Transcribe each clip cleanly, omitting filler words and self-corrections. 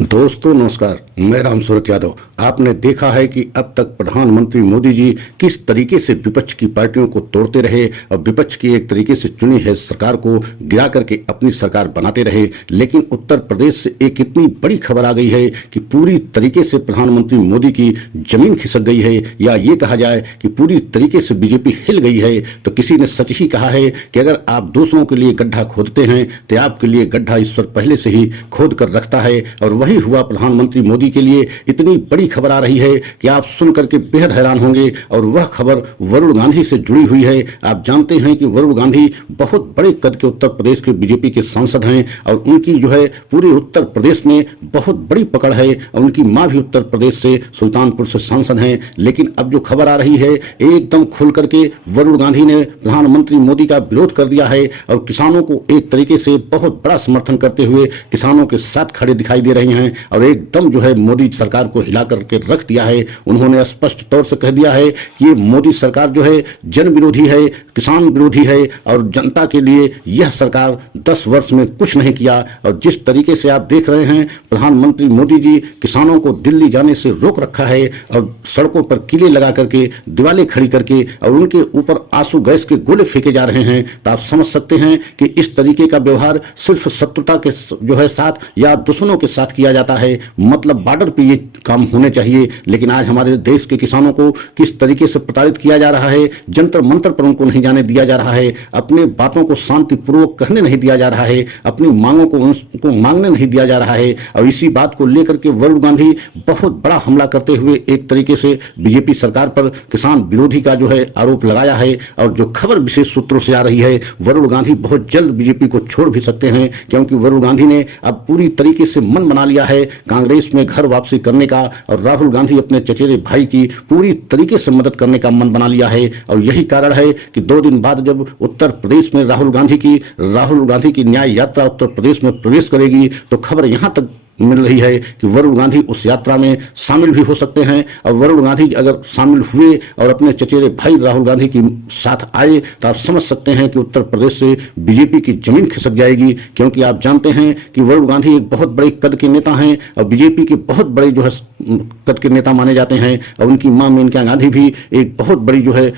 दोस्तों नमस्कार, मैं राम सूरत यादव। आपने देखा है कि अब तक प्रधानमंत्री मोदी जी किस तरीके से विपक्ष की पार्टियों को तोड़ते रहे और विपक्ष की एक तरीके से चुनी है सरकार को गिरा करके अपनी सरकार बनाते रहे। लेकिन उत्तर प्रदेश से एक इतनी बड़ी खबर आ गई है कि पूरी तरीके से प्रधानमंत्री मोदी की जमीन खिसक गई है, या ये कहा जाए कि पूरी तरीके से बीजेपी हिल गई है। तो किसी ने सच ही कहा है कि अगर आप दूसरों के लिए गड्ढा खोदते हैं तो आपके लिए गड्ढा ईश्वर पहले से ही खोद कर रखता है। और वही हुआ प्रधानमंत्री मोदी के लिए। इतनी बड़ी खबर आ रही है कि आप सुन करके बेहद हैरान होंगे, और वह खबर वरुण गांधी से जुड़ी हुई है। आप जानते हैं कि वरुण गांधी बहुत बड़े कद के उत्तर प्रदेश के बीजेपी के सांसद हैं, और उनकी जो है पूरे उत्तर प्रदेश में बहुत बड़ी पकड़ है, और उनकी मां भी उत्तर प्रदेश से सुल्तानपुर से सांसद हैं। लेकिन अब जो खबर आ रही है, एकदम खुल करके वरुण गांधी ने प्रधानमंत्री मोदी का विरोध कर दिया है, और किसानों को एक तरीके से बहुत बड़ा समर्थन करते हुए किसानों के साथ खड़े दिखाई दे रहे हैं, और एकदम जो है मोदी सरकार को हिला करके रख दिया है। उन्होंने स्पष्ट तौर से कह दिया है कि ये मोदी सरकार जो है जन विरोधी है, किसान विरोधी है, और जनता के लिए यह सरकार 10 वर्ष में कुछ नहीं किया। और जिस तरीके से आप देख रहे हैं, प्रधानमंत्री मोदी जी किसानों को दिल्ली जाने से रोक रखा है, और सड़कों पर किले लगा करके दीवारें खड़ी करके और उनके ऊपर आंसू गैस के गोले फेंके जा रहे हैं। तो आप समझ सकते हैं कि इस तरीके का व्यवहार सिर्फ शत्रुता के जो है साथ या दुश्मनों के साथ किया जाता है। मतलब बॉर्डर पे ये काम होने चाहिए, लेकिन आज हमारे देश के किसानों को किस तरीके से प्रताड़ित किया जा रहा है। जंतर मंतर पर उनको नहीं जाने दिया जा रहा है, अपने बातों को शांतिपूर्वक कहने नहीं दिया जा रहा है, अपनी मांगों को उनको मांगने नहीं दिया जा रहा है। और इसी बात को लेकर के वरुण गांधी बहुत बड़ा हमला करते हुए एक तरीके से बीजेपी सरकार पर किसान विरोधी का जो है आरोप लगाया है। और जो खबर विशेष सूत्रों से आ रही है, वरुण गांधी बहुत जल्द बीजेपी को छोड़ भी सकते हैं, क्योंकि वरुण गांधी ने अब पूरी तरीके से मन बना लिया है कांग्रेस में घर वापसी करने का, और राहुल गांधी अपने चचेरे भाई की पूरी तरीके से मदद करने का मन बना लिया है। और यही कारण है कि 2 दिन बाद जब उत्तर प्रदेश में राहुल गांधी की न्याय यात्रा उत्तर प्रदेश में प्रवेश करेगी, तो खबर यहां तक मिल रही है कि वरुण गांधी उस यात्रा में शामिल भी हो सकते हैं। और वरुण गांधी अगर शामिल हुए और अपने चचेरे भाई राहुल गांधी के साथ आए, तो आप समझ सकते हैं कि उत्तर प्रदेश से बीजेपी की जमीन खिसक जाएगी। क्योंकि आप जानते हैं कि वरुण गांधी एक बहुत बड़े कद के नेता हैं, और बीजेपी के बहुत बड़े जो है कद के नेता माने जाते हैं। और उनकी मां मेनका गांधी भी एक बहुत बड़ी जो है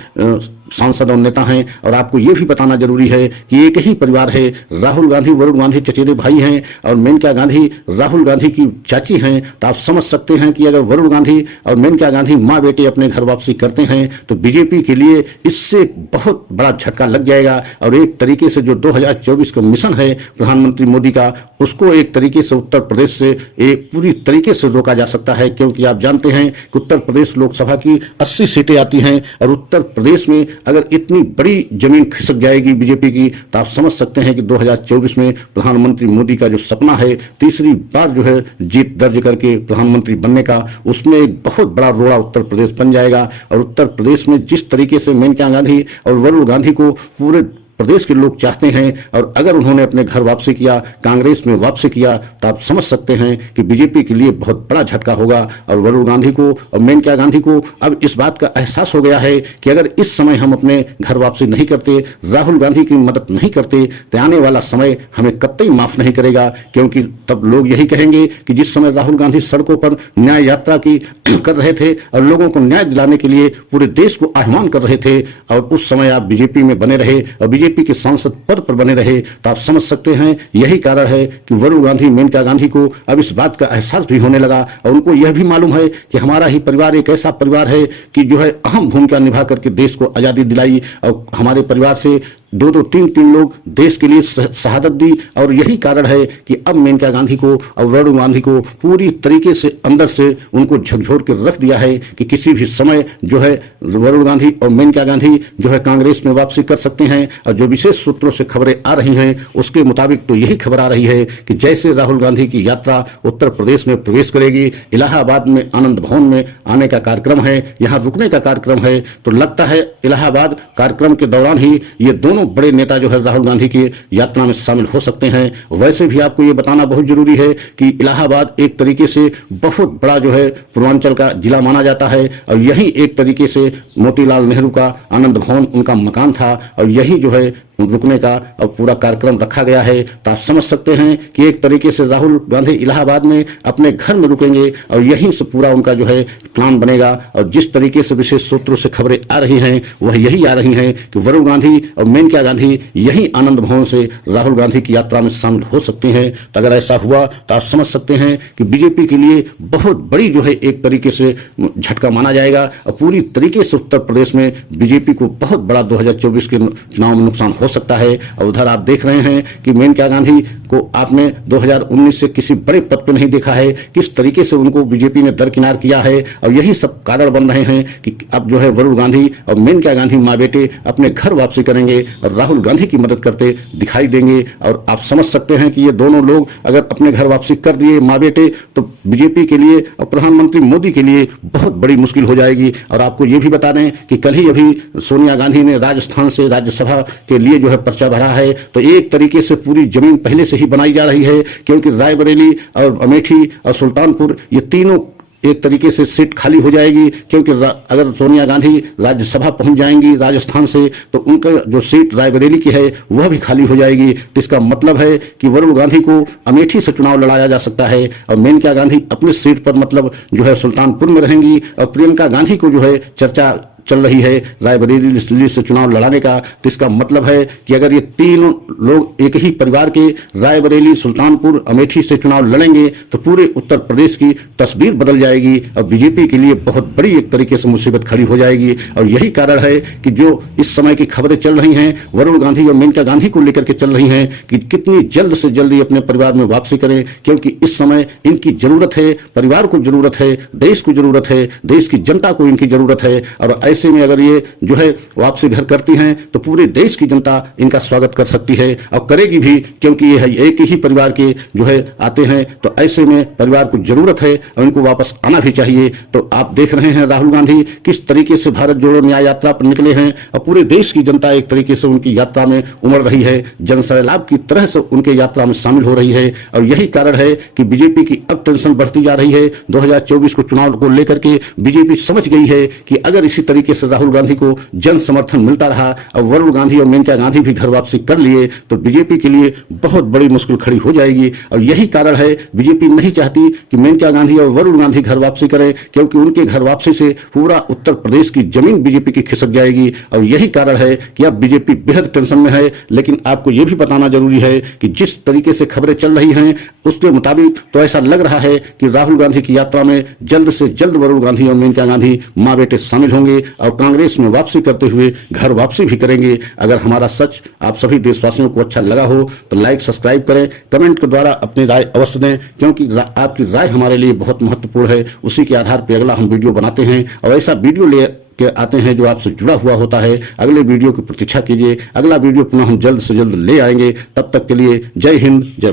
सांसद और नेता हैं। और आपको यह भी बताना जरूरी है कि एक ही परिवार है, राहुल गांधी वरुण गांधी चचेरे भाई हैं, और मेनका गांधी राहुल गांधी की चाची हैं। तो आप समझ सकते हैं कि अगर वरुण गांधी और मेनका गांधी मां बेटे अपने घर वापसी करते हैं, तो बीजेपी के लिए इससे बहुत बड़ा झटका लग जाएगा। और एक तरीके से जो 2024 का मिशन है प्रधानमंत्री मोदी का, उसको एक तरीके से उत्तर प्रदेश से एक पूरी तरीके से रोका जा सकता है। क्योंकि आप जानते हैं कि उत्तर प्रदेश लोकसभा की 80 सीटें आती हैं, और उत्तर प्रदेश में अगर इतनी बड़ी जमीन खिसक जाएगी बीजेपी की, तो आप समझ सकते हैं कि 2024 में प्रधानमंत्री मोदी का जो सपना है तीसरी बार जो है जीत दर्ज करके प्रधानमंत्री बनने का, उसमें एक बहुत बड़ा रोड़ा उत्तर प्रदेश बन जाएगा। और उत्तर प्रदेश में जिस तरीके से मेनका गांधी और वरुण गांधी को पूरे प्रदेश के लोग चाहते हैं, और अगर उन्होंने अपने घर वापसी किया, कांग्रेस में वापसी किया, तो आप समझ सकते हैं कि बीजेपी के लिए बहुत बड़ा झटका होगा। और वरुण गांधी को और मेनका गांधी को अब इस बात का एहसास हो गया है कि अगर इस समय हम अपने घर वापसी नहीं करते, राहुल गांधी की मदद नहीं करते, तो आने वाला समय हमें कतई माफ नहीं करेगा। क्योंकि तब लोग यही कहेंगे कि जिस समय राहुल गांधी सड़कों पर न्याय यात्रा की कर रहे थे और लोगों को न्याय दिलाने के लिए पूरे देश को आह्वान कर रहे थे, और उस समय आप बीजेपी में बने रहे और बीजेपी के सांसद पद पर बने रहे, तो आप समझ सकते हैं यही कारण है कि वरुण गांधी मेनका गांधी को अब इस बात का एहसास भी होने लगा। और उनको यह भी मालूम है कि हमारा ही परिवार एक ऐसा परिवार है कि जो है अहम भूमिका निभा करके देश को आजादी दिलाई, और हमारे परिवार से 2-2, 3-3 लोग देश के लिए शहादत दी। और यही कारण है कि अब मेनका गांधी को और वरुण गांधी को पूरी तरीके से अंदर से उनको झकझोर के रख दिया है कि किसी भी समय जो है वरुण गांधी और मेनका गांधी जो है कांग्रेस में वापसी कर सकते हैं। और जो विशेष सूत्रों से खबरें आ रही हैं, उसके मुताबिक तो यही खबर आ रही है कि जैसे राहुल गांधी की यात्रा उत्तर प्रदेश में प्रवेश करेगी, इलाहाबाद में आनंद भवन में आने का कार्यक्रम है, यहाँ रुकने का कार्यक्रम है, तो लगता है इलाहाबाद कार्यक्रम के दौरान ही ये दोनों बड़े नेता जो है राहुल गांधी की यात्रा में शामिल हो सकते हैं। वैसे भी आपको ये बताना बहुत जरूरी है कि इलाहाबाद एक तरीके से बहुत बड़ा जो है पूर्वांचल का जिला माना जाता है, और यही एक तरीके से मोतीलाल नेहरू का आनंद भवन उनका मकान था, और यही जो है रुकने का अब पूरा कार्यक्रम रखा गया है। तो आप समझ सकते हैं कि एक तरीके से राहुल गांधी इलाहाबाद में अपने घर में रुकेंगे और यहीं से पूरा उनका जो है प्लान बनेगा। और जिस तरीके से विशेष सूत्रों से खबरें आ रही हैं वह यही आ रही हैं कि वरुण गांधी और मेनका गांधी यहीं आनंद भवन से राहुल गांधी की यात्रा में शामिल हो सकती हैं। तो अगर ऐसा हुआ तो आप समझ सकते हैं कि बीजेपी के लिए बहुत बड़ी जो है एक तरीके से झटका माना जाएगा और पूरी तरीके से उत्तर प्रदेश में बीजेपी को बहुत बड़ा 2024 के चुनाव में नुकसान हो सकता है। और उधर आप देख रहे हैं कि मेनका गांधी को आपने 2019 से किसी बड़े पद पर नहीं देखा है, किस तरीके से उनको बीजेपी ने दरकिनार किया है। और यही सब कारण बन रहे हैं कि अब जो है वरुण गांधी और मेनका गांधी माँ बेटे अपने घर वापसी करेंगे और राहुल गांधी की मदद करते दिखाई देंगे। और आप समझ सकते हैं कि ये दोनों लोग अगर अपने घर वापसी कर दिए माँ बेटे तो बीजेपी के लिए और प्रधानमंत्री मोदी के लिए बहुत बड़ी मुश्किल हो जाएगी। और आपको ये भी बता दें कि कल ही अभी सोनिया गांधी ने राजस्थान से राज्यसभा के लिए जो है पर्चा भरा है। तो एक तरीके से पूरी जमीन पहले से ही बनाई जा रही है, क्योंकि रायबरेली और अमेठी और सुल्तानपुर ये तीनों एक तरीके से सीट खाली हो जाएगी। क्योंकि अगर सोनिया गांधी राज्यसभा पहुंच जाएंगी राजस्थान से तो उनका जो सीट रायबरेली की है वह भी खाली हो जाएगी। तो इसका मतलब है कि वरुण गांधी को अमेठी से चुनाव लड़ाया जा सकता है और मेनका गांधी अपने सीट पर मतलब जो है सुल्तानपुर में रहेंगी। और प्रियंका गांधी को जो है चर्चा चल रही है रायबरेली से चुनाव लड़ाने का। तो इसका मतलब है कि अगर ये तीनों लोग एक ही परिवार के रायबरेली, सुल्तानपुर, अमेठी से चुनाव लड़ेंगे तो पूरे उत्तर प्रदेश की तस्वीर बदल जाएगी और बीजेपी के लिए बहुत बड़ी एक तरीके से मुसीबत खड़ी हो जाएगी। और यही कारण है कि जो इस समय की खबरें चल रही हैं वरुण गांधी और मेनका गांधी को लेकर के चल रही हैं कि कितनी जल्द से जल्दी अपने परिवार में वापसी करें, क्योंकि इस समय इनकी जरूरत है, परिवार को जरूरत है, देश को जरूरत है, देश की जनता को इनकी जरूरत है। और ऐसे में अगर ये जो है वापसी घर करती हैं तो पूरे देश की जनता इनका स्वागत कर सकती है और करेगी भी, क्योंकि ये है एक ही परिवार के जो है आते हैं। तो ऐसे में परिवार को जरूरत है और इनको वापस आना भी चाहिए। तो आप देख रहे हैं राहुल गांधी किस तरीके से भारत जोड़ो न्याय यात्रा पर निकले हैं और पूरे देश की जनता एक तरीके से उनकी यात्रा में उमड़ रही है, जनसैलाब की तरह से उनके यात्रा में शामिल हो रही है। और यही कारण है कि बीजेपी की अब टेंशन बढ़ती जा रही है। 2024 को चुनाव को लेकर के बीजेपी समझ गई है कि अगर इसी तरीके से राहुल गांधी को जन समर्थन मिलता रहा और वरुण गांधी और मेनका गांधी भी घर वापसी कर लिए तो बीजेपी के लिए बहुत बड़ी मुश्किल खड़ी हो जाएगी। और यही कारण है बीजेपी नहीं चाहती कि मेनका गांधी और वरुण गांधी घर वापसी करें, क्योंकि उनके घर वापसी से पूरा उत्तर प्रदेश की जमीन बीजेपी की खिसक जाएगी। और यही कारण है कि अब बीजेपी बेहद टेंशन में है। लेकिन आपको यह भी बताना जरूरी है कि जिस तरीके से खबरें चल रही हैं उसके मुताबिक तो ऐसा लग रहा है कि राहुल गांधी की यात्रा में जल्द से जल्द वरुण गांधी और मेनका गांधी मां बेटे शामिल होंगे और कांग्रेस में वापसी करते हुए घर वापसी भी करेंगे। अगर हमारा सच आप सभी देशवासियों को अच्छा लगा हो तो लाइक सब्सक्राइब करें, कमेंट के द्वारा अपनी राय अवश्य दें, क्योंकि आपकी राय हमारे लिए बहुत महत्वपूर्ण है। उसी के आधार पर अगला हम वीडियो बनाते हैं और ऐसा वीडियो ले के आते हैं जो आपसे जुड़ा हुआ होता है। अगले वीडियो की प्रतीक्षा कीजिए, अगला वीडियो पुनः हम जल्द से जल्द ले आएंगे। तब तक के लिए जय हिंद, जय